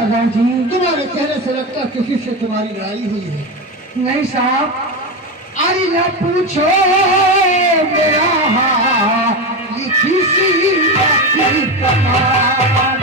सरदार जी। तुम्हारे चेहरे से लगता किसी से तुम्हारी लड़ाई हुई है। नहीं साहब, अरे न पूछो मेरा लिखी सी कमाल।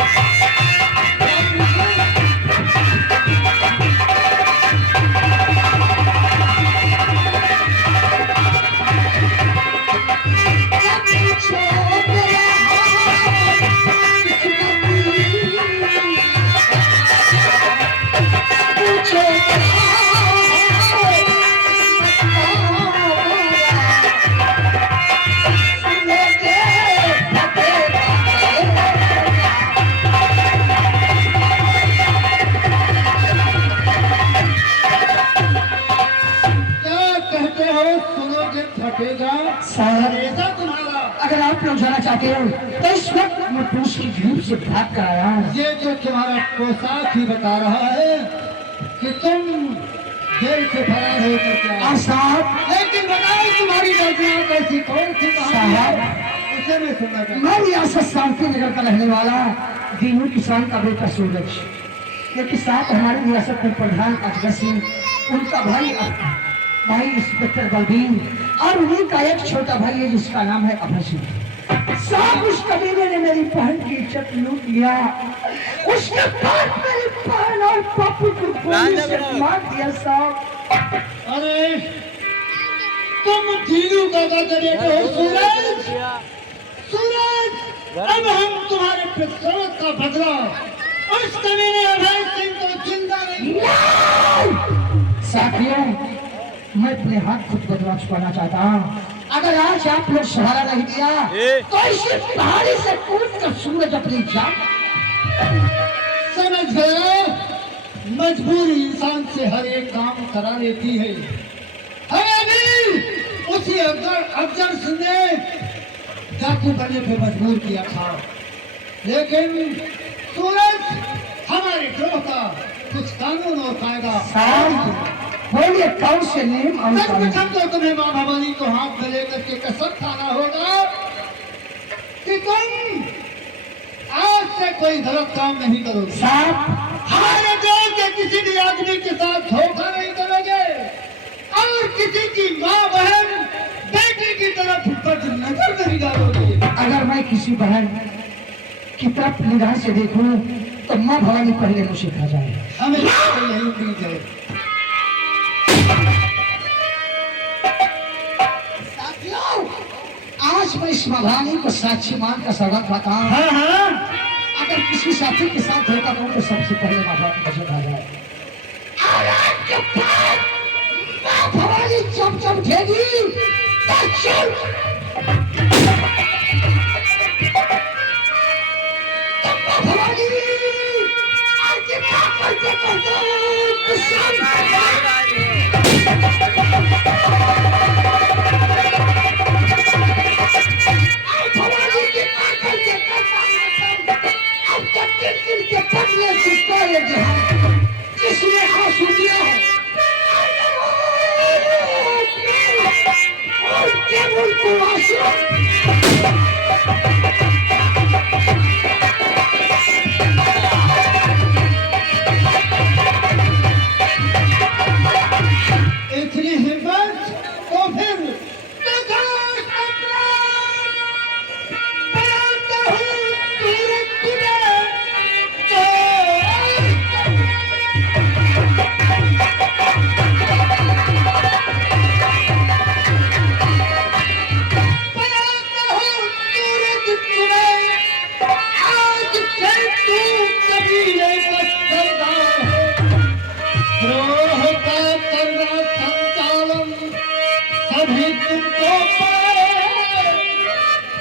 तुम्हारा अगर आप लोग जाना चाहते हो तो इस वक्त मैं पुलिस की जीप से भाग कर आया हूँ। ये जो तुम्हारा पोशाक ही बता रहा है कि तुम जेल से फरार हो करके आए। साहब, लेकिन बताओ तुम्हारी गलतियाँ कैसी, कौन सी साहब, उसे मैं सुनना चाहता हूँ। मैं रियासत शांति नगर का रहने वाला दीनू किसान का बेटा सूरज, लेकिन साथ हमारी रियासत में प्रधान अजगर सिंह, उनका भाई इंस्पेक्टर बलबीर और उन्हीं का एक छोटा भाई है जिसका नाम है अभय सिंह। साहब, उस कबीले ने मेरी बहन की इज्जत लूट लिया। उसके बाद मेरी बहन और पापू को गोली से मार दिया। साहब, अरे तुम दीनू का बेटे हो सूरज। सूरज, अब हम तुम्हारे पितरों का बदला उस कबीले अभय सिंह को जिंदा नहीं। साथियों, मैं अपने हाथ खुद बदला चुकाना चाहता हूँ। अगर आज आप लोग सहारा नहीं दिया तो इसी पहाड़ी से कूद कर सूरज अपनी जान। समझ गए, मजबूरी इंसान से हर एक काम करा लेती है। हमें भी उसी अफजल सिंह ने डाकू बनने पे मजबूर किया था, लेकिन सूरज हमारे ग्रोह का कुछ कानून और कायदा। बोलिए कौन से नियम? तो तुम्हें माँ भवानी को हाथ में लेकर के कसम खाना होगा कि तुम आज से कोई गलत काम नहीं करोगे। हमारे देश के किसी भी आदमी के साथ धोखा नहीं करोगे और किसी की माँ बहन बेटी की तरफ बद नजर नहीं डालोगे। अगर मैं किसी बहन की तरफ निगाह से देखूं तो माँ भवानी पहले मुझे खा जाए। हमें यही उम्मीद है। आज मैं इस भवानी को साक्षी मान का सबक बताऊं। अगर किसी साथी के साथ धोखा करूं तो सबसे पहले माँ मुझे खा जाए। और आपके बाद माँ भवानी जब जब उठेगी माँ भवानी आगे क्या करते जिसने आंसू दिया है और केवल को आंसू। इतनी हिम्मत तो फिर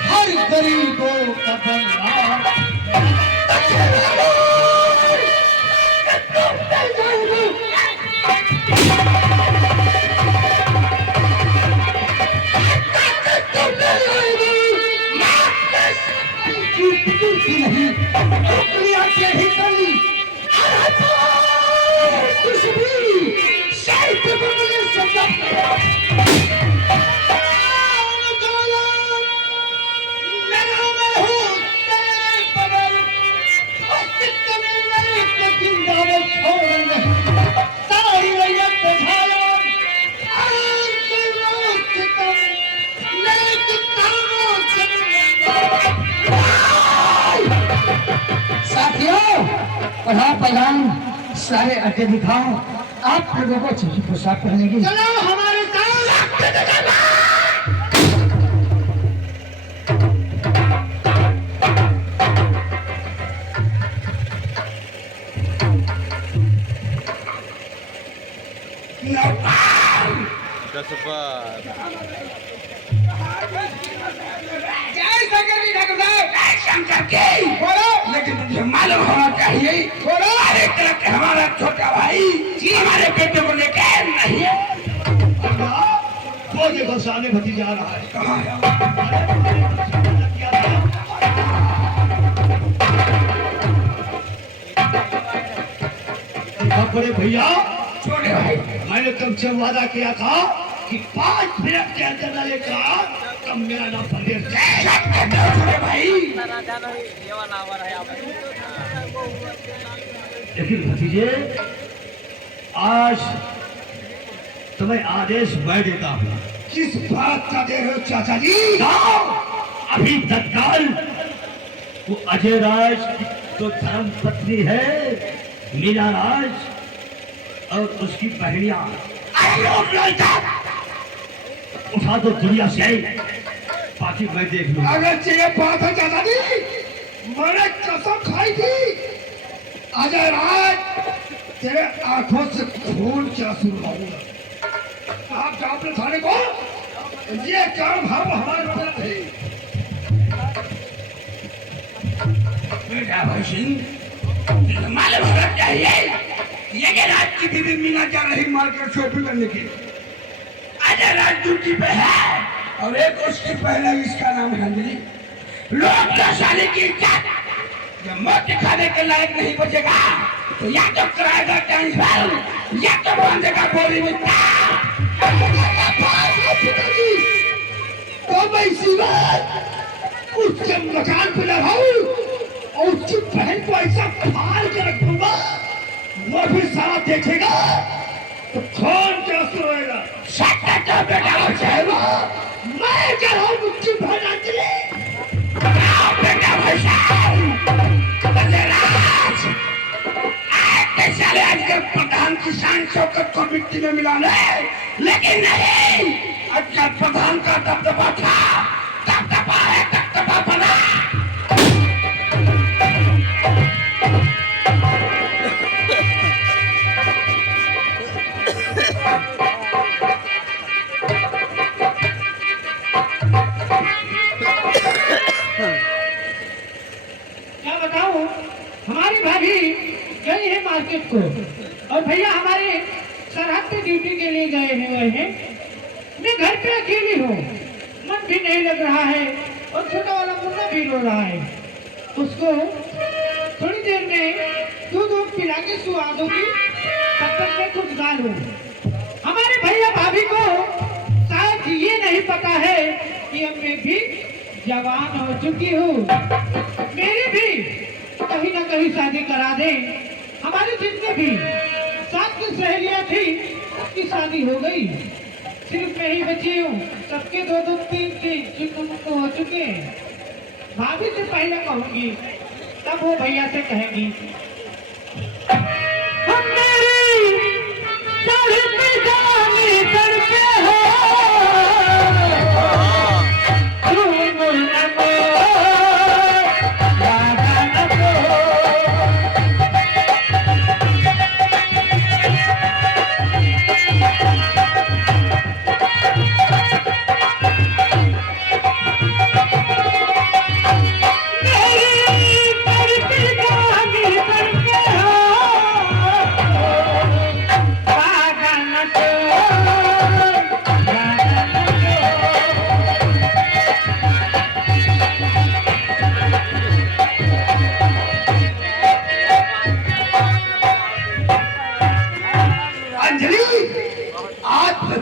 हर गरीबों का बंदा मैं छोड़ूंगा सारी रैयत को झाड़ा साथियों पढ़ा पहलान सारे अड्डे दिखाओ। आप लोगों को अच्छी पोशाक पहनेगी। चलो हमारे साथ। लेकिन मुझे मालूम होना चाहिए हमारे तरफ हमारा छोटा भाई हमारे बेटे को लेके नहीं वो देखो सामने भतीजा आ रहा है। कहाँ है? देखा बड़े भैया छोटे भाई मैंने तुमसे वादा किया था कि 5 मिनट के अंदर न लेकर तब मेरा नाम पटेल छोटे भाई लेकिन भतीजे आज तुम्हें आदेश मैं देता हूँ। किस बात का दे रहे हो चाचा जी? जाओ अभी तत्काल वो अजय राज की जो धर्म पत्नी है मीना राज और उसकी पहलियां उठा दो दुनिया से। बाकी मैं देख लूंगा। अगर ये बात है चाचा जी मैंने कसम खाई थी अजय राज तेरे आंखों से खून क्या शुरू होगा। आप जाओ अपने थाने को। ये काम हम हमारे ऊपर है। बेटा भाई सिंह मालूम होना चाहिए ये रात की बीवी मीना जा रही मार्केट शॉपिंग करने के लिए। अजय राज ड्यूटी पे है और एक उसकी पहले इसका नाम है अंजलि। लोग तो साले की इज्जत जब मौत खाने के लायक नहीं बचेगा तो या तो कराएगा ट्रांसफर या तो बांधेगा बोरी में। तो मैं इसी बात उसके मकान पे लगाऊं और उसकी बहन को ऐसा फाड़ के रखूंगा वो भी सारा देखेगा तो कौन क्या सुनेगा। तो बेटा हो जाएगा मैं क्या हूँ मुझकी बहन अंजलि। बेटा साले आजकल प्रधान किसान शौकत को मिट्टी में मिलाना है लेकिन नहीं आजकल प्रधान का दबदबा था दबदबा है दबदबा बना। क्या बताऊं हमारी भाभी गई है मार्केट को और भैया हमारे सरहद पे ड्यूटी के लिए गए हैं। मैं घर पे अकेली हूँ मन भी नहीं लग रहा है और छोटा वाला मुन्ना भी रो रहा है। उसको थोड़ी देर में दूध पिला के सुला दूंगी तब तक मैं कुछ गा लूं। हमारे भैया भाभी को शायद ये नहीं पता है कि अब मैं भी जवान हो चुकी हूँ। मेरी भी कहीं ना कहीं शादी करा दे। हमारे जितने भी साथ की सहेलियां थी सबकी शादी हो गई सिर्फ मैं ही बची हूँ। सबके 2-2 3-3 चुटमुटु हो चुके हैं। भाभी से पहले कहूंगी तब वो भैया से कहेंगी हम मेरी सर पे जाने करते हो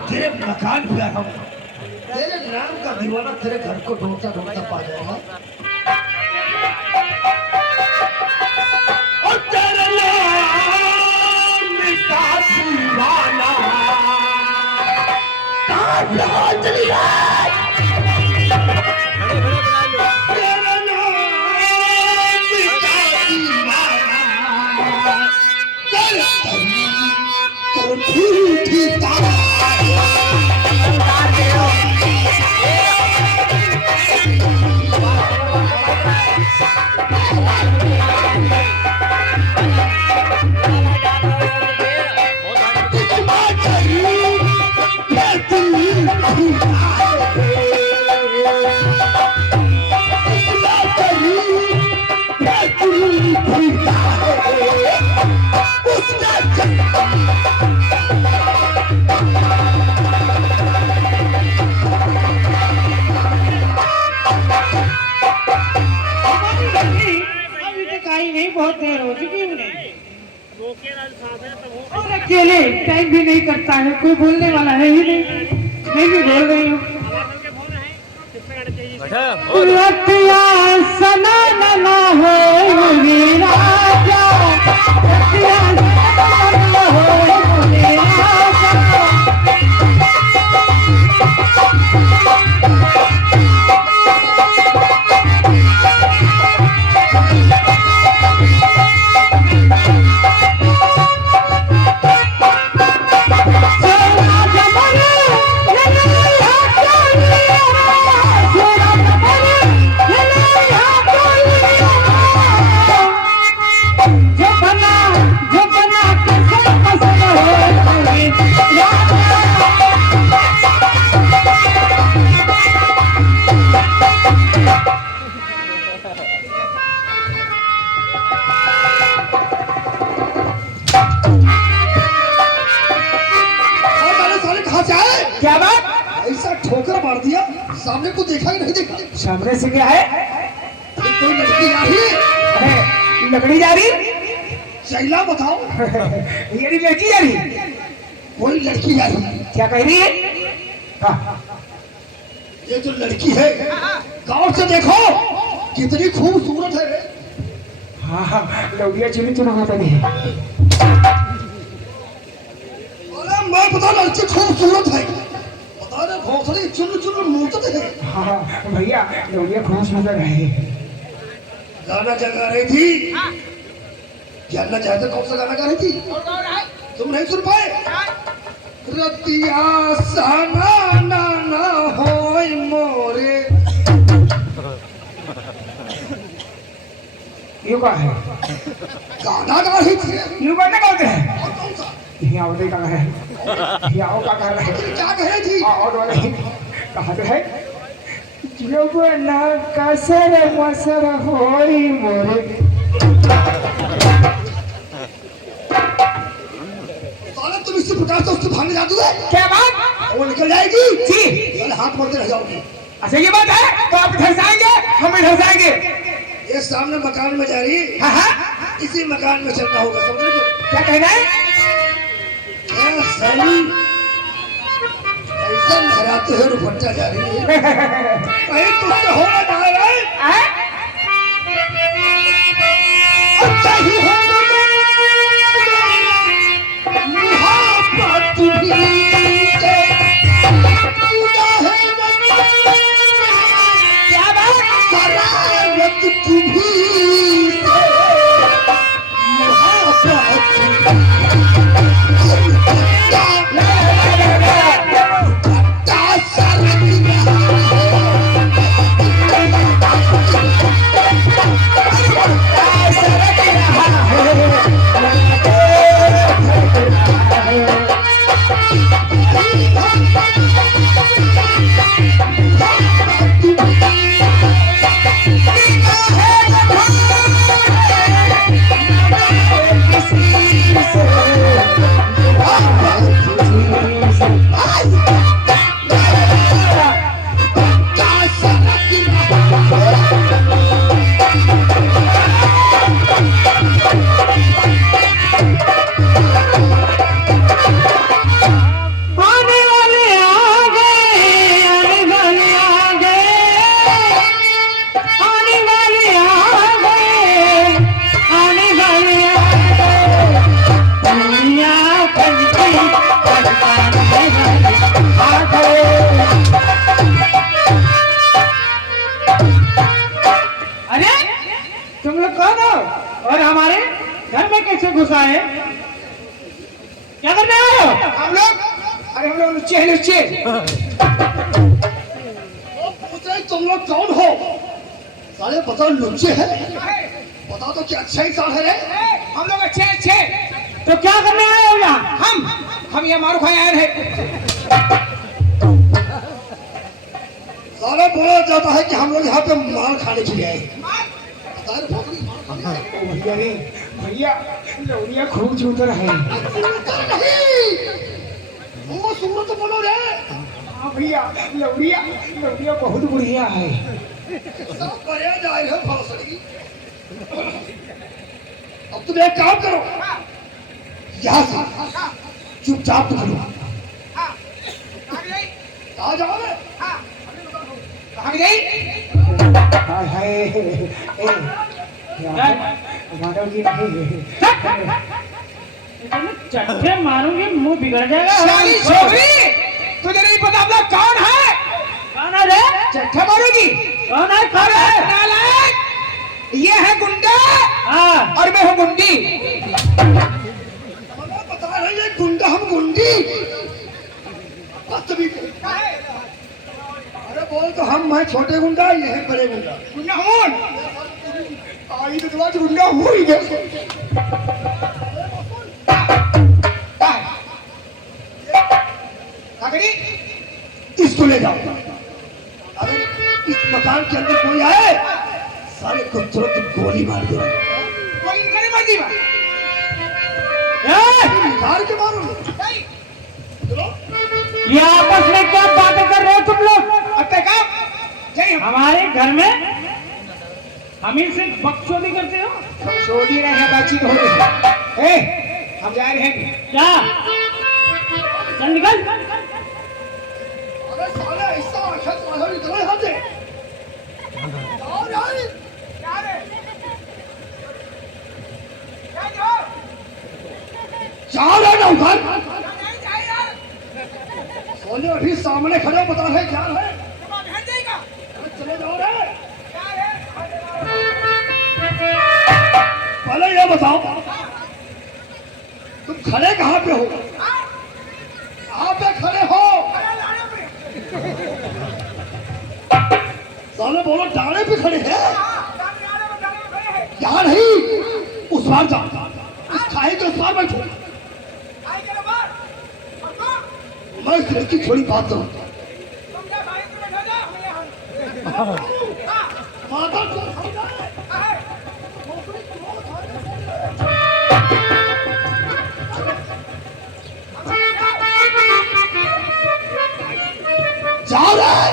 तेरे मकान पे आया हूँ तेरे नाम का दीवाना तेरे घर को ढूंढता ढूंढता पा जाएगा और तेरे नाम देर हो चुकी है उन्हें। और अकेले टाइम भी नहीं करता है, कोई बोलने वाला है ही नहीं, मैं भी बोल रही हूँ। रतिया सना ना हो मेरा राजा, रतिया सना ना हो मेरा राजा। क्या बात? ऐसा ठोकर मार दिया, सामने को देखा ही नहीं देखा। सामने से क्या है? कोई लड़की आ रही अरे, लकड़ी जा रही? चैला बताओ। ये लड़की जा रही? कोई लड़की आ रही। क्या कह रही है? हाँ। ये जो लड़की है गांव से देखो कितनी खूबसूरत है। हाँ हाँ, लौड़िया चुनी तो नहाता नहीं है। अरे मैं पता लड़की खूबसूरत है, पता नहीं घोंसले चुन चुन मूर्त है। हाँ भैया, लौड़िया खूब सुंदर है। गाना गा रही थी, जानना चाहते कौन सा गाना गा रही थी? तुम नहीं सुन पाए? रतिया साना ना ना होय मोरे। ये क्या है? गाना गा रही थी। ये गाना गाते हैं? और कौन सा? यहाँ उधर का है, यहाँ का कर रहे हैं। क्या कह रही थी? और वाले कहा तो है, जब ना कसर मसर होई मोरे। साला तुम इसी प्रकार से उसके भागने जादू है। क्या बात? वो निकल जाएगी जी। साले हाथ मारते रह जाओगे। अच्छा ये बात है, तो आप इधर से आएंगे, हम इधर से आएंगे। ये सामने मकान में जा रही, हाँ हाँ, इसी मकान में चलना होगा, समझ रहे हो? क्या कहना है? साली ऐसा लहराते हुए रुपट्टा जा रही है। कहीं तुझसे हो ना जा रहा है। अच्छा ही हो मोहब्बत भी के पूजा है क्या बात? शरारत भी घुसा है? क्या करने आए हो? हम लोग, अरे हम लोग लुच्चे हैं, लुच्चे। पूछ रहे तुम लोग कौन हो? साले बताओ लुच्चे हैं? बताओ तो क्या अच्छा इंसान है रे? हम लोग अच्छे अच्छे। तो क्या करने आए हो यहाँ? हम ये मारू खाए आए हैं। साले बोला जाता है कि हम लोग यहाँ पे माल खाने के लिए आए हैं। भैया रे, भैया लौड़िया खूब जूतर है। वो सुनो तो बोलो रे। हाँ भैया, लौड़िया लौड़िया बहुत बढ़िया है। सब बढ़िया जा रहे हो भौसड़ी। अब तुम एक काम करो, यहाँ से चुपचाप तो करो। कहाँ जाओगे? कहाँ गई? हाय हाय माधव जी नहीं चट्टे मारूंगी मुंह बिगड़ जाएगा। साली छोकरी, तुझे नहीं पता अपना कौन है? कौन है रे? चट्टे मारूंगी। कौन है? कौन अरे है? नालायक, ये है गुंडा हाँ और मैं हूँ गुंडी। हमें बता रही है गुंडा, हम गुंडी। बदतमीज। अरे बोल तो हम हैं छोटे गुंडा, ये है बड़े गुंडा। गुंडा हूँ। आई तो तुम्हारा गुंडा हुई है। काकड़ी, इसको ले जाओ। अगर इस मकान के अंदर कोई आए, साले को तुरंत गोली मार दो। कोई निकले मर दी बा। निकाल के मारो। ये आपस में क्या बातें कर रहे हो तुम लोग? अत्ते का जय हम। हमारे घर में हम ही से बकचोदी करते हो छोड़ी रहे हैं, बातचीत हो रही है। ए, हम जा रहे हैं। क्या? चल निकल। अरे साले ऐसा आखिर तुम्हारा निकला यहाँ से। और यार, जा रहे नौकर। सोने अभी सामने खड़े बता रहे क्या है। चले जाओ रे। पहले ये बताओ, तुम खड़े कहाँ पे हो? कहाँ पे खड़े हो? साले बोलो डाले पे खड़े हैं। यहाँ नहीं, उस बार जाओ। इस खाई के उस बार बैठो। मैं इस लड़की की थोड़ी बात करूँ। माता को जा रहे।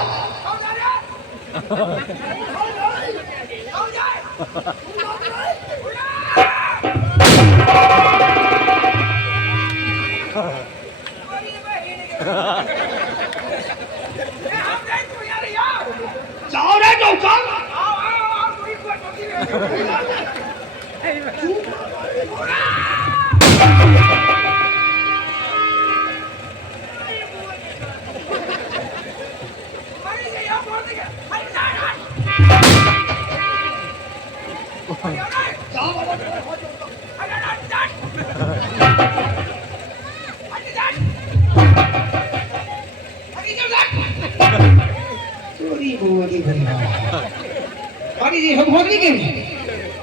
जाओ रे नौकर। जी हम भोगनी के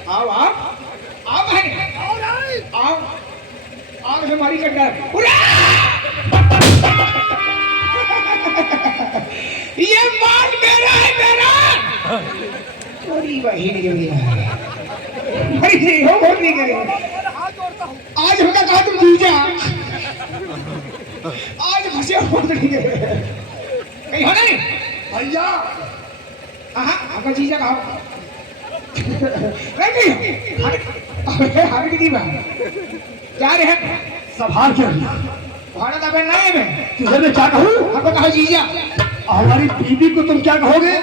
आओ आओ आओ बहन आओ आओ हमारी कंडर ये माल मेरा है मेरा चोरी बहन के लिए मरी जी हो भोगनी के आज होगा कहा तुम जीजा आज फंसे हो भोगनी के कहीं हो नहीं भैया। हाँ आपका जीजा कहो हमें की जा रहे हैं संभाल के भारत अब नहीं में तुझे मैं क्या कहूँ? आपको कहा जीजा हमारी बीवी को तुम क्या कहोगे?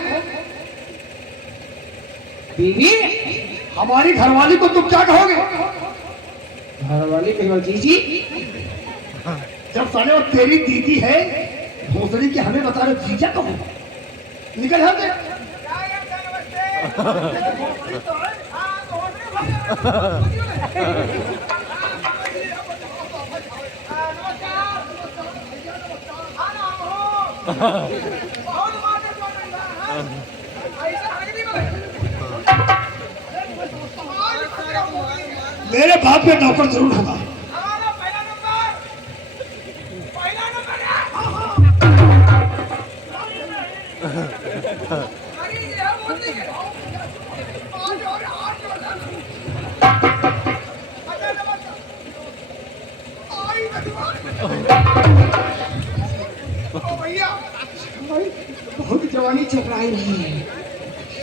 बीवी हमारी घरवाली को तुम क्या कहोगे? घर वाली केवल जीजी जब साले और तेरी दीदी है भोसड़ी के हमें बता रहे जीजा कहो। निकल यहाँ से। मेरे बाप का नौकर जरूर होगा। बहुत जवानी चकराई रही है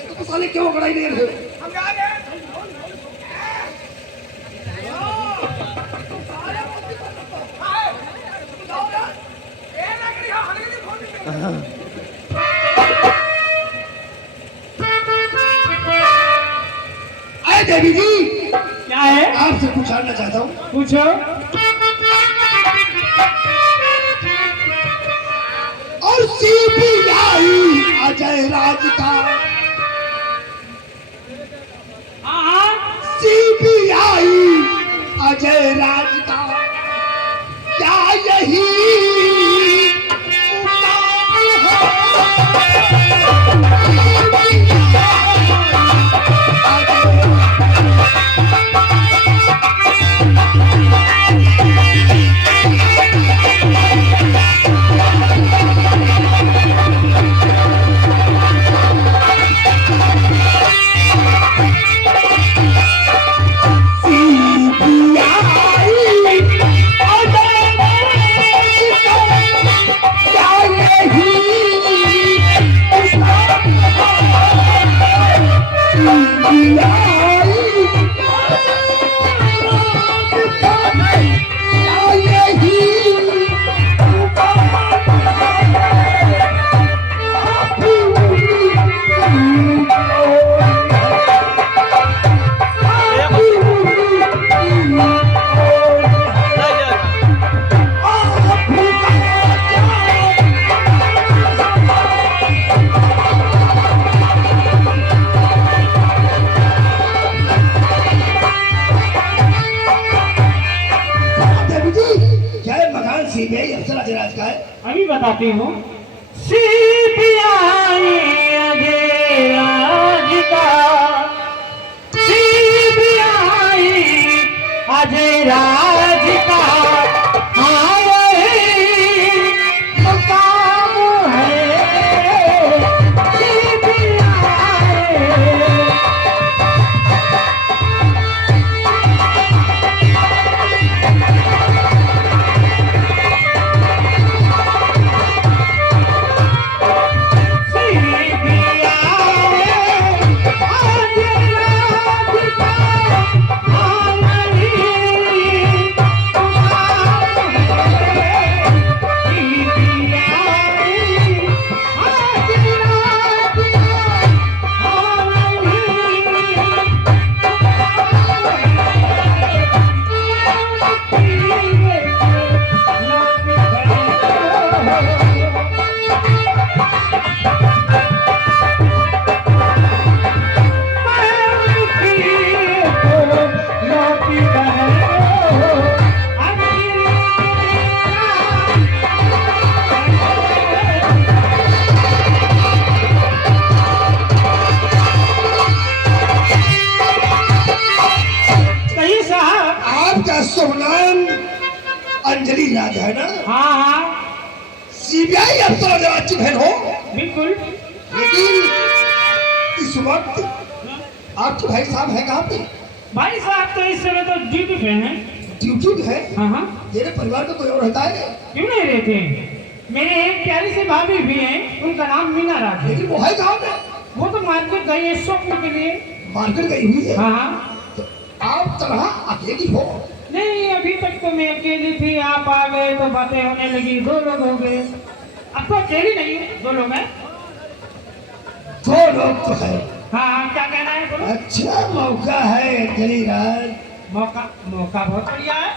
तो साले क्यों कड़ाई नहीं रहे? देवी जी, क्या है? आपसे कुछ जानना चाहता हूँ। पूछो। और सीबीआई अजय राज का, हाँ सीबीआई अजय राज का क्या यही सीबीआई अफसर अजय राज का है। अभी बताती हूँ। सीबीआई अजय राज का, सीबीआई अजय राज का मुकाम है सीबीआई। अंजलि राज है ना? हाँ हाँ सीबीआई अफसर अजय राज की बहन हो? बिल्कुल। लेकिन इस वक्त आपके भाई साहब है कहाँ पे? भाई साहब तो इस समय तो ड्यूटी पे हैं। ड्यूटी पे है? हाँ हाँ। तेरे परिवार में कोई और रहता है? क्यों नहीं रहते? मेरे एक प्यारी सी भाभी भी हैं, उनका नाम मीना राज है। लेकिन वो है कहाँ पे? वो तो मार्केट गई है शॉपिंग के लिए। मार्केट गई हुई है? हाँ हाँ। तो आप तरह अकेली हो? नहीं, अभी तक तो मैं अकेली थी, आप आ गए तो बातें होने लगी, दो लोग हो गए। अब तो अकेली नहीं है, दो लोग हैं। दो लोग तो है। हाँ हाँ, क्या कहना है बोलो। अच्छा मौका है अंजलि राज। मौका मौका बहुत बढ़िया है।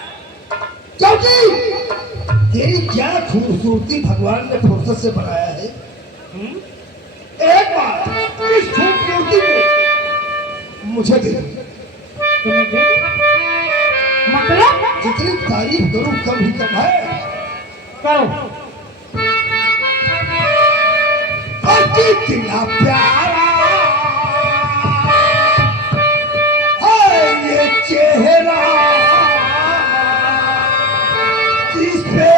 क्योंकि तेरी क्या खूबसूरती भगवान ने फुर्सत से बनाया है। एक बार इस खूबसूरती को मुझे दे। तुम्हें दे मतलब? जितनी तारीफ करूं कम ही कम है। करो। कितना प्यारा है ये चेहरा जिस पे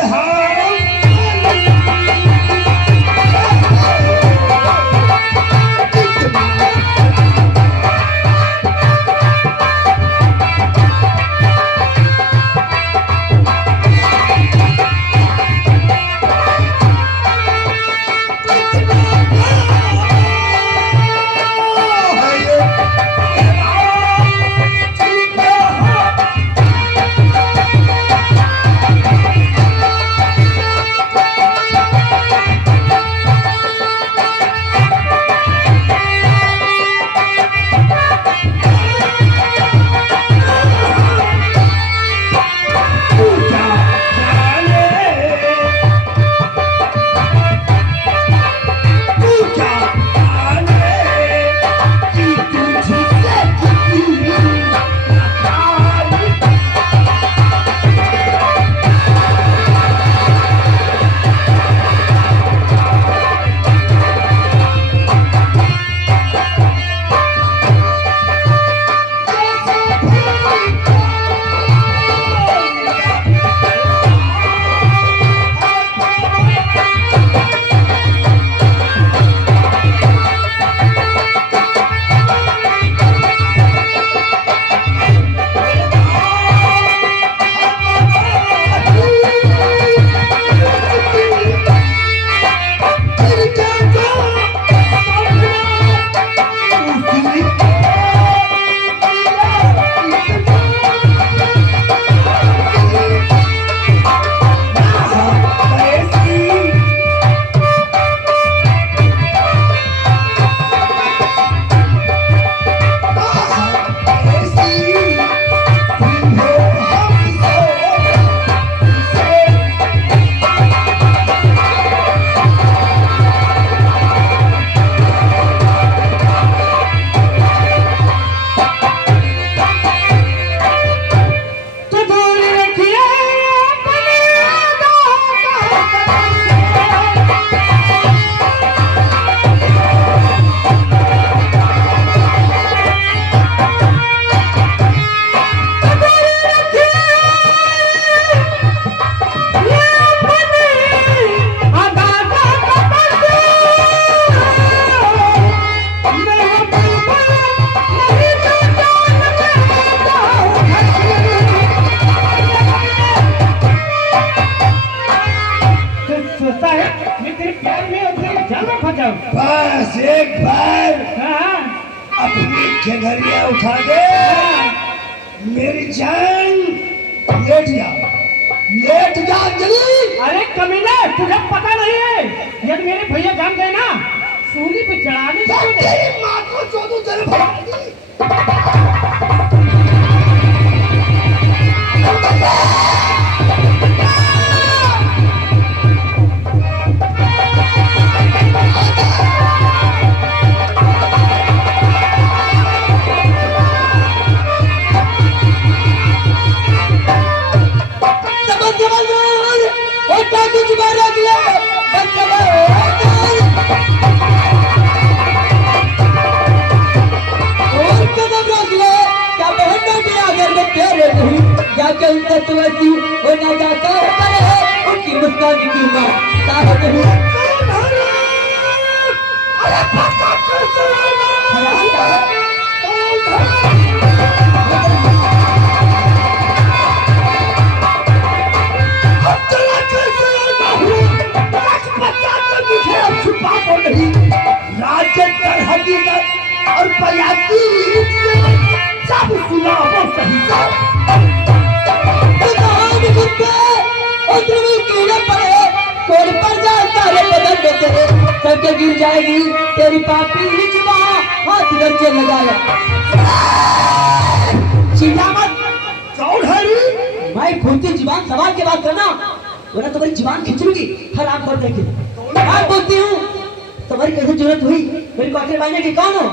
बस एक बार हाँ, अपनी घघरिया उठा दे, मेरी जान। लेट जा जल्दी। अरे कमीने, तुझे पता नहीं है यदि मेरे भैया जान गए ना सूली पे चढ़ाने से तेरी माँ को चोदू तेरे भगवान। उनकी मुस्कान की माँ ताकत नहीं। राज्य कर हकीकत और बयाती सब सुनाओ सही सब। कोई पर जाता है बदल में तेरे सबके गिर जाएगी तेरी पापी जुबान हाथ गच्चे लगाया। चिल्ला मत चौधरी, मैं खुलती जुबान सवाल के बात करना वरना तुम्हारी जुबान खींच लूंगी। हर आप कर देंगे मैं बोलती हूँ तुम्हारी कैसे जरूरत हुई मेरी क्वार्टर मायने की। कौन हो?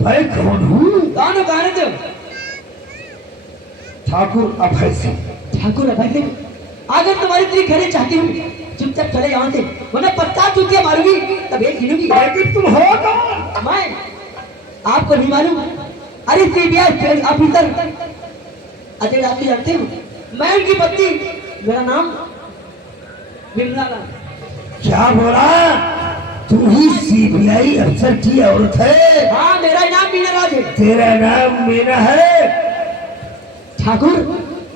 मैं कौन हूँ? कौन हो? कहाँ रहते हो? ठाकुर अभय सिंह। ठाकुर अभय सिंह, अगर तुम्हारी इतनी खरी चाहती हूँ चुपचाप चले यहाँ से वरना 50 चुटिया मारूंगी तब एक गिनूंगी। लेकिन तुम हो कौन? मैं आपको नहीं मालूम? अरे सीबीआई ऑफिसर अजय राव की जानते हो? मैं उनकी पत्नी, मेरा नाम बिमला राम। क्या बोला? तू ही सीबीआई अफसर की औरत है? हाँ मेरा नाम मीना राज है। तेरा नाम मीना है? ठाकुर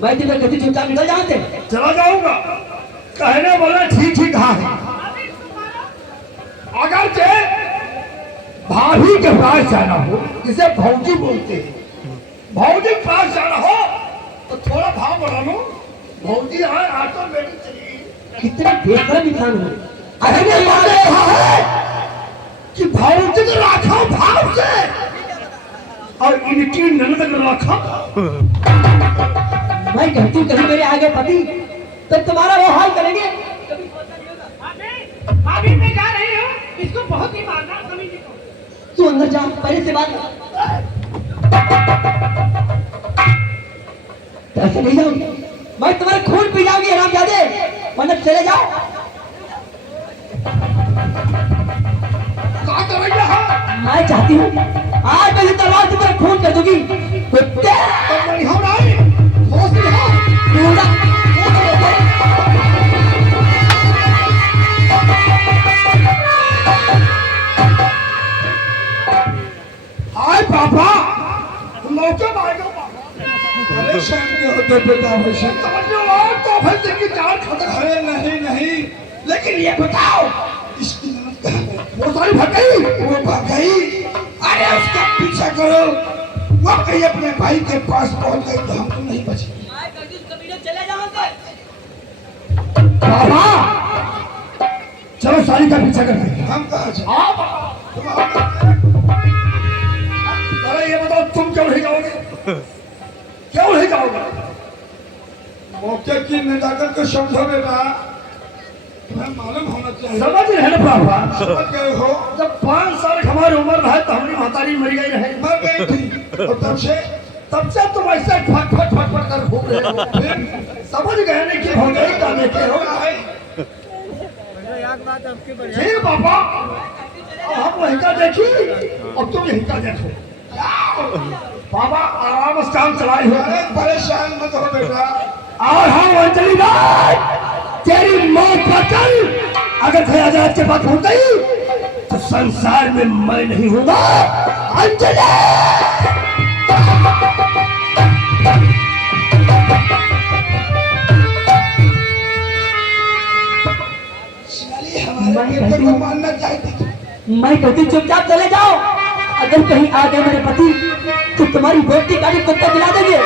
मैं तुम्हें कभी चुपचाप निकल जाओ से। चला जाऊंगा, कहने वाला ठीक ही कहा है। अगर के भाभी के पास जाना हो, जिसे भौजी बोलते हैं, भौजी के पास जाना हो तो थोड़ा भाव बढ़ा लो। भौजी है ऑटोमेटिक चली। कितने बेशरम इंसान हो। अरे ये बात है कि भौजी को रखो भाव से और इनकी ननद को रखो। मैं कहती हूँ कभी मेरे आगे पति तो तुम्हारा वो हाल करेंगे। अभी मैं जा रही हूँ, इसको बहुत ही मारना कमीने को। तू अंदर जा, पहले से बात ऐसे नहीं जाऊंगी मैं, तुम्हारे खून पी जाऊंगी हरामजादे, वरना चले जाओ। क्या कर रही है? मैं चाहती हूँ आज मैं तलवार से तेरा खून कर दूंगी। कुत्ते तुम नहीं हो रही, होश नहीं हो। पूरा हाय पापा, मौके मारेगा पापा। अरे शाम के होते बेटा वैसे समझो तो फिर जिनकी जान खतरा है। नहीं नहीं, लेकिन ये बताओ इसकी नाम कहाँ है? वो सारी भाग गई। वो भाग गई। अरे उसका पीछा करो, वो कहीं अपने भाई के पास पहुंच गई तो हम तो नहीं बचे। चले जाओ। बाबा चलो सारी का पीछा करते हैं। हम कहाँ से? अरे ये बताओ तुम क्यों नहीं जाओगे? क्यों नहीं जाओगे? मौके की नेतागत को समझो बेटा, तुम्हें मालूम होना चाहिए। समझ रहे ना पापा? समझ गए हो? जब 5 साल हमारी उम्र रहे तो हमारी महतारी मर गई रहे, मर गई थी। और तब से तुम ऐसे फट फट फट फट कर घूम रहे हो। फिर समझ गए नहीं कि हो गई का देखे हो। ठीक पापा, अब हम वहीं का देखी और तुम यहीं का देखो। पापा आराम से काम चलाए हो। परेशान मत हो बेटा। और हम अंजलि राज तेरी मौत पर चल। अगर फयाजात के पास पहुंच गई तो संसार में मैं नहीं हूँगा। अंजलि हमारे बेटे को मानना चाहती थी, मैं कहती चुपचाप चले जाओ। अगर कहीं आ गए मेरे पति तो तुम्हारी बेटी का भी कुत्ता दिला देंगे।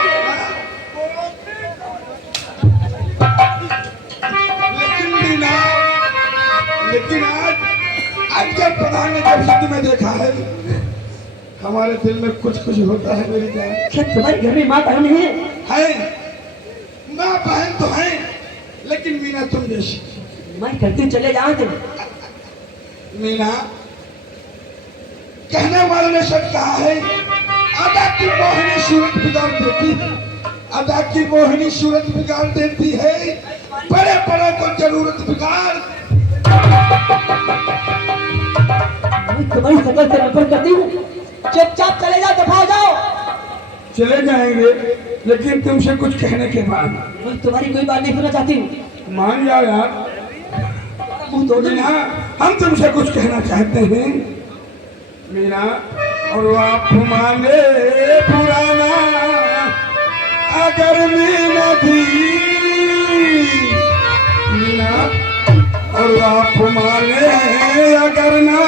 लेकिन आज जब प्रधान ने जब से तुम्हें देखा है हमारे दिल में कुछ कुछ होता है मेरी जान। क्या तुम्हारे घर में माँ बहन है? माँ बहन तो है लेकिन मीना तुम जैसी। मैं कहती चले जाओ तुम। मीना कहने वाले ने सच कहा है, अदा की मोहिनी सूरत बिगाड़ देती है, अदा की मोहिनी सूरत बिगाड़ देती है, बड़े बड़े को जरूरत बिगाड़। मैं तुम्हारी शकल से नफरत करती हूँ। चुपचाप चले जाओ, दफा हो जाओ। चले जाएंगे लेकिन तुमसे कुछ कहने के बाद। मैं तुम्हारी कोई बात नहीं सुनना चाहती हूँ। मान जाओ यार। मीना हम तुमसे कुछ कहना चाहते हैं मीना, और आप माने पुराना अगर मीना दी मीना, और आप माने अगर ना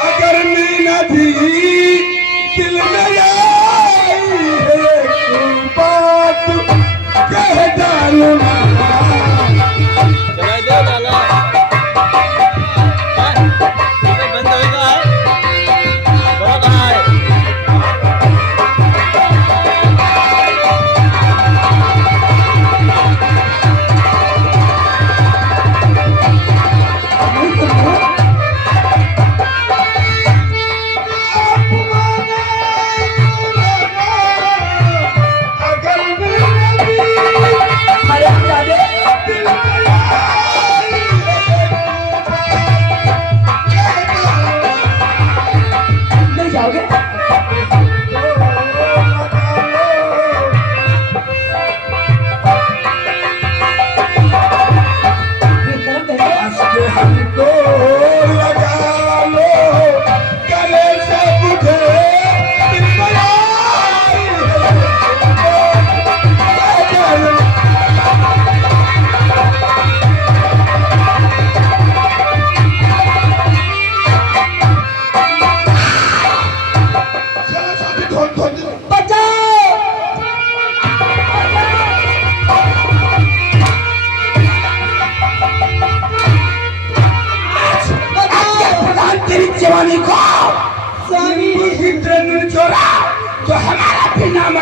अगर मीना दी दिल में आई है कोई बात कह डालू ना। जवानी को चोरा तो हमारा भी नाम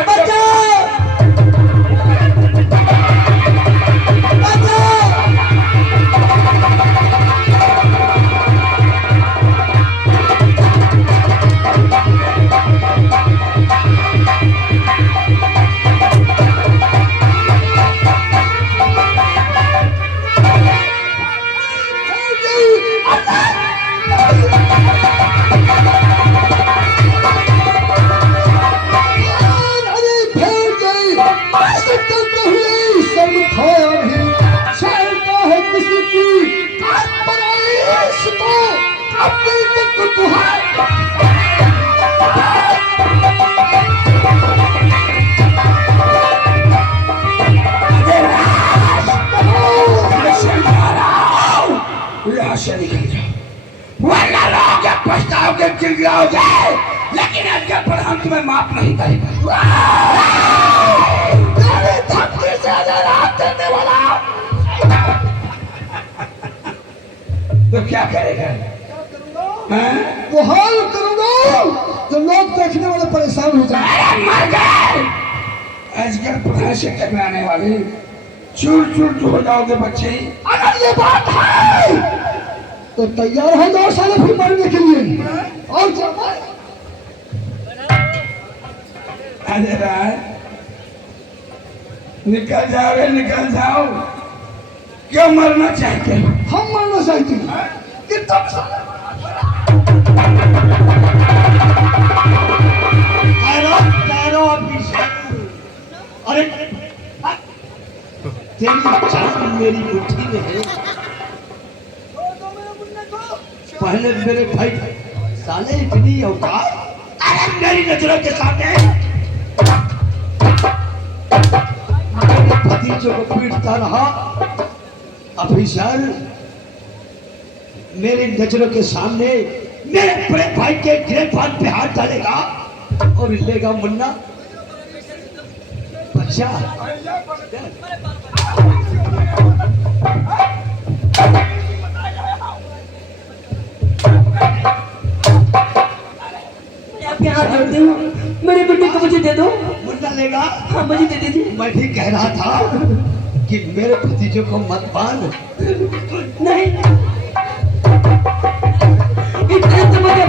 से निकल जाओ वरना लोग पछताओगे चिल्लाओगे, लेकिन अजगर पर हम तुम्हें माफ नहीं करेगा। तो क्या करेगा? वो हाल करूंगा तो लोग देखने वाले परेशान हो जाए। मर गए अजगर प्रधान से टकराने वाले चूर चूर हो जाओगे बच्चे। अगर ये बात है तो तैयार हो जाओ साले फिर मरने के लिए। और अरे राय निकल जाओ रे, निकल जाओ। क्यों मरना चाहते हो? हम मरना चाहते हैं कि तुम अरे तेरी जान मेरी मुट्ठी में है। पहले मेरे भाई साले इतनी औकात, अरे मेरी नजरों के सामने भतीजों को पीटता रहा ऑफिसर। मेरी नजरों के सामने मेरे बड़े भाई के गिरफ्तार पे हाथ डालेगा और लेगा मुन्ना अच्छा आपके हाथ जोड़ती हूँ, मेरे बेटे को मुझे दे दो। मुन्ना लेगा। हाँ मुझे दे दीजिए। मैं भी कह रहा था कि मेरे भतीजों को मत बांध। नहीं इतने तो मुझे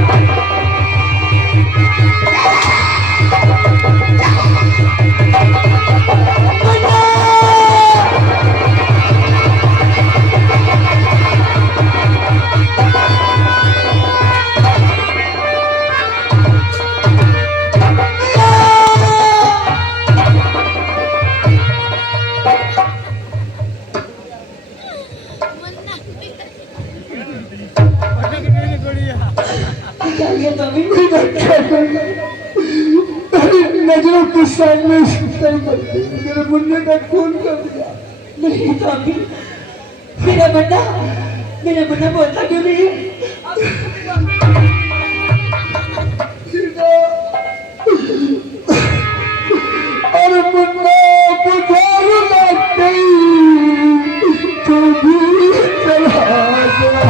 चाहिए तो अभी नजरों के सामने मेरे मुन्ने का खून कर दिया। नहीं तो अभी मेरा बन्ना बोलता क्यों नहीं? अरे मुन्ना बुझार लग गई तो भी चला गया।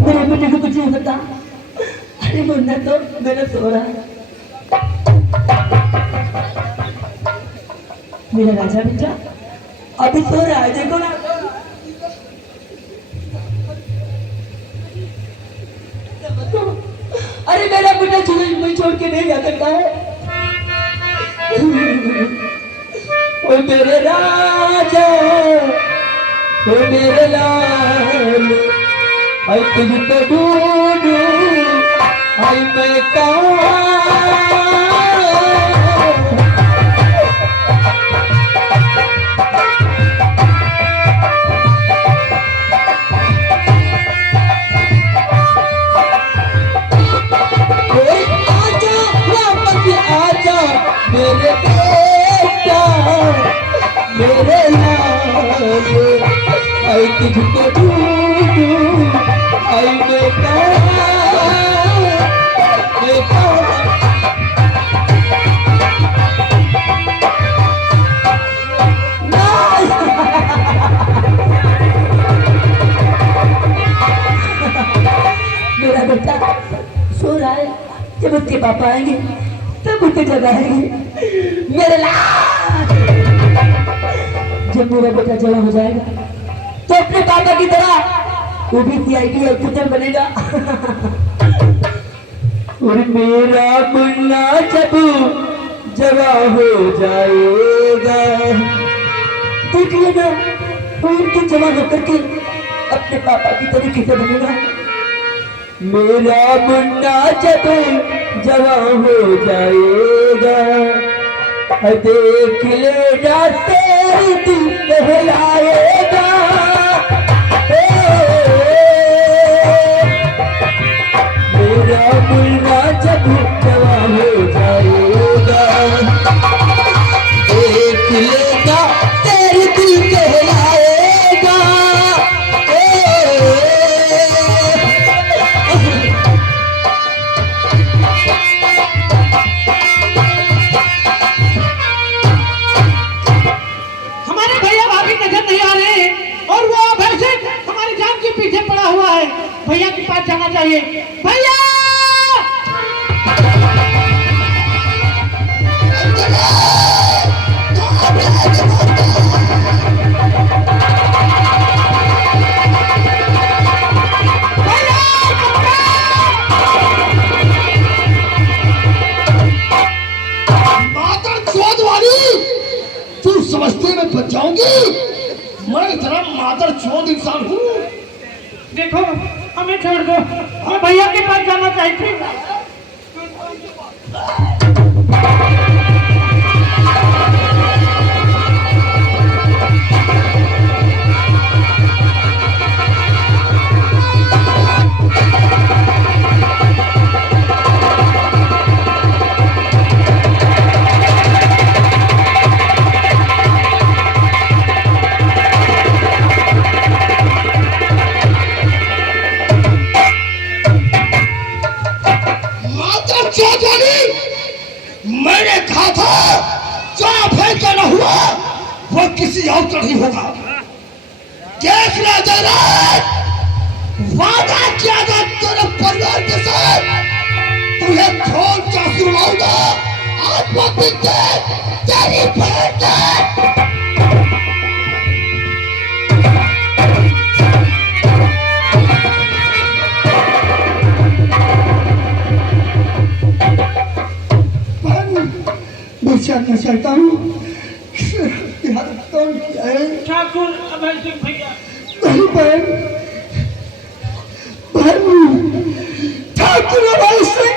मेरे बेटे को कुछ नहीं पता। अरे मुन्ना तो मेरा सो रहा है। मेरा राजा बेटा अभी सो रहा है, देखो ना। अरे मेरा बेटा छोड़ के नहीं जा सकता है। ओ मेरे राजा, ओ मेरे लाल, आई तुझको ढूंढूं, आई मैं कहाँ। कोई आजा, वापस आजा मेरे बेटा, मेरे लाल, आई तुझको ढूंढूं, आई मैं कहाँ, मैं कहाँ। मेरा बेटा सो रहा है, जब उसके पापा आएंगे तब उसे जगाएंगे। मेरे लाल, जब मेरा बेटा जवान हो जाएगा तो अपने पापा की तरह वो भी सीआईडी ऑफिसर बनेगा। और मेरा मुन्ना जब जवान हो जाएगा, देखिए ना वो उनके जवान होकर के अपने पापा की तरीके से बनेगा। मेरा मुन्ना जब जवान हो जाएगा, देख लेना तेरी दिल कहलाएगा। मेरा मुन्ना जब जवान हो जाएगा, देख लेना तेरी दिल कहलाएगा। हमारे भैया भाभी नजर नहीं आ रहे हैं और वो वैसे हमारी जान के पीछे पड़ा हुआ है। भैया के पास जाना चाहिए। भैया भैया मादर चोद इंसान हूँ। देखो हमें छोड़ दो, मैं भैया के पास जाना चाहती हूँ। मैंने कहा था जो फैसला हुआ वो किसी और का नहीं होगा। देखना जरा, वादा किया था तेरे परिवार के साथ, तुझे खोल चाकू लाऊंगा, आत्महत्या तेरी बहन जानना चाहता हूँ कौन किया है? ठाकुर अभय सिंह भैया। नहीं बहन, बहन ठाकुर अभय सिंह,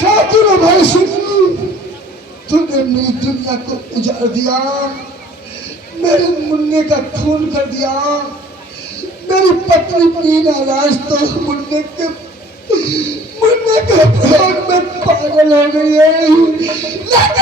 ठाकुर अभय सिंह, तूने मेरी दुनिया को उजाड़ दिया, मेरे मुन्ने का खून कर दिया। मेरी पत्नी मीना राज तो मुन्ने के प्यार में पागल हो गई है। लेकिन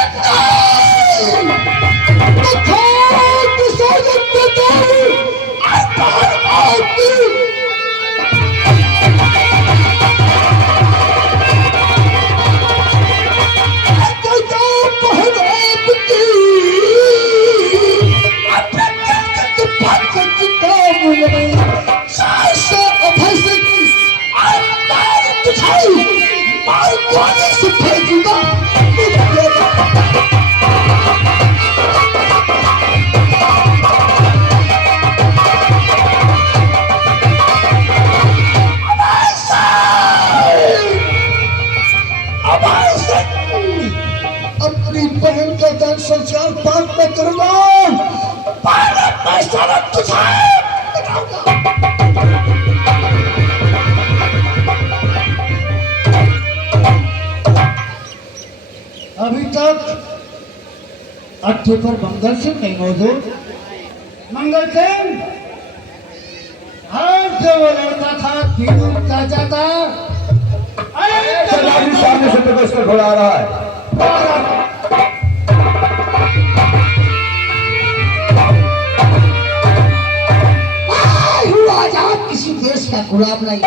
अपनी बहन का दान संस्कार पाक में करूंगा, अभी तक अड्डे पर मंगल सिंह नहीं मौजूद। मंगल सिंह, आज जो वो लड़का था तीनों का जाता, सामने से प्रवेश कर घोड़ा आ रहा है। आजाद किसी देश का गुलाम नहीं,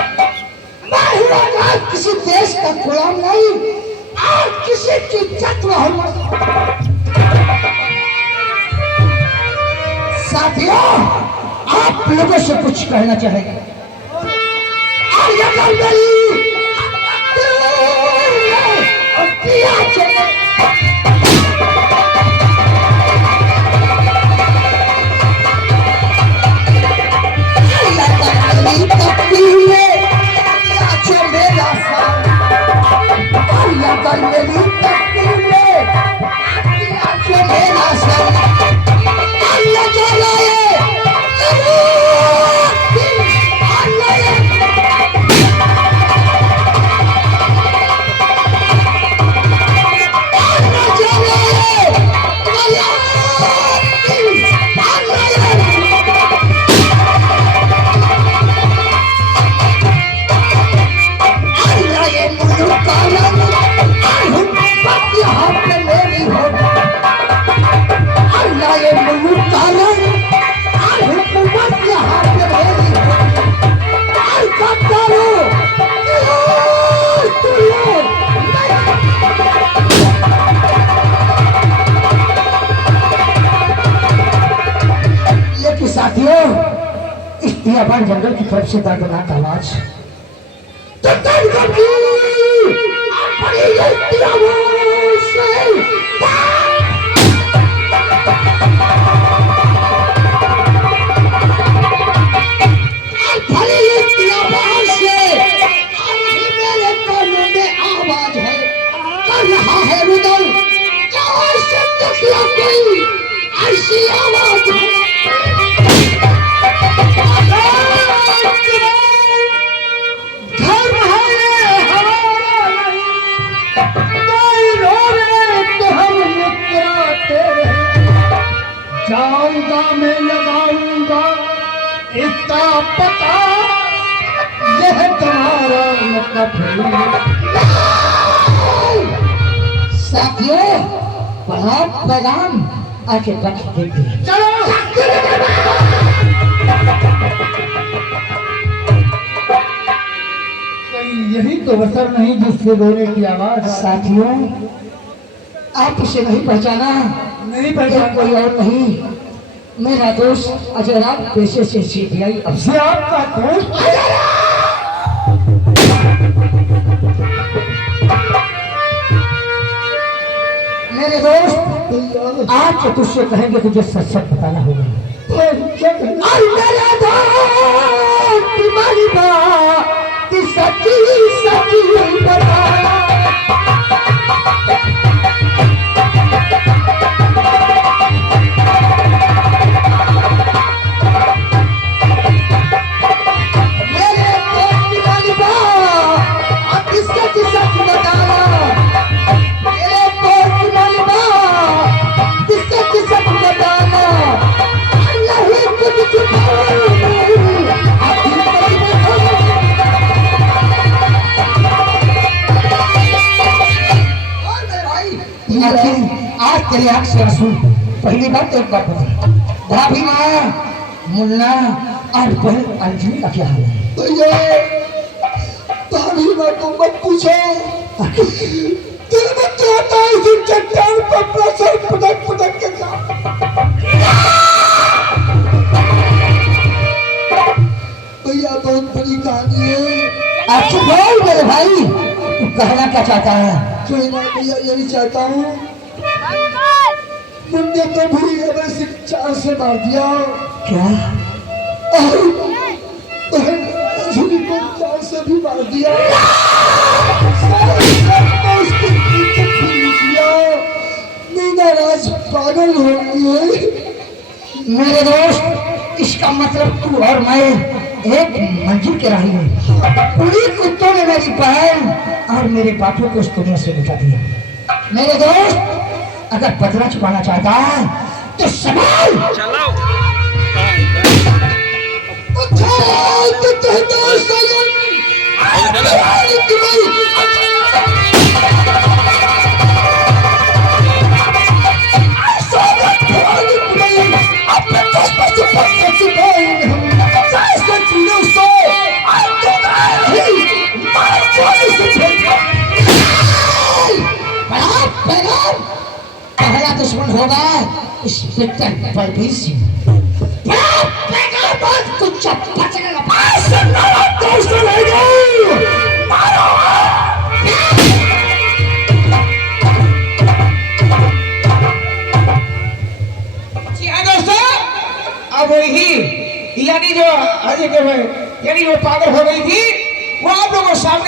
मैं हूँ आजाद किसी देश का गुलाम नहीं, आज किसी की इज्जत मोहम्मद। साथियों, आप लोगों से कुछ कहना चाहेंगे? साथियों, इस बियाबान जंगल की तरफ से दर्दनाक आवाज आवाज है। रहा है रुदल, जहां से निकला कोई ऐसी आवाज है। धर्म है ये हमारा नहीं, कोई रोवे तो हम मुस्कुराते रहे। जाऊंगा मैं लगाऊंगा इसका पता, यह तुम्हारा मतलब साथियों, बड़ा पैगाम आके रख देते हैं। यही तो असर नहीं जिससे रोने की आवाज साथियों, आप इसे नहीं पहचाना? नहीं यह पहचान। कोई और नहीं, मेरा दोस्त अजय राज, पेशे से CBI अफसर। से आपका दोस्त मेरे दोस्त, आज तो तुझसे कहेंगे, तुझे सच सच बताना होगा। और मेरा दोस्त तुम्हारी बात सच्ची सच्ची बता। मेरे दोस्त तुम्हारी बात सच सच बताना। मेरे दोस्त तुम्हारी बात सच सच बताना। नहीं कुछ छुपाऊं लेकिन आज तेरे आंख से आंसू पहली बार तो एक बात बता, भाभी माँ, मुन्ना और बहन अंजलि का क्या हाल है? भैया भाभी माँ को मत पूछो। दिल में चाहता है इसी चट्टान पर अपना सर पटक पटक के जा। भैया बहुत बड़ी कहानी है। आप चुप हो मेरे भाई, तू कहना क्या चाहता है? कोई ना भैया, यही चाहता हूँ, मुन्ने तो भी अगर सिर्फ 4 से मार दिया क्या? और बहन अंजलि को 4 से भी मार दिया। उसको दिया। मीना राज पागल हो गई है। मेरे दोस्त, इसका मतलब तू और मैं एक मंजिल के राही हैं। उन्हीं कुत्तों ने मेरी बहन और मेरे बापू को इस दुनिया से मिटा दिया। मेरे दोस्त, अगर बदला छुपाना चाहता है तो सवाल पहला दुश्मन होगा इंस्पेक्टर बलबीर सिंह। कुछ बचने अब वही यानी जो यानी वो पागल हो गई थी, वो आप लोगों के सामने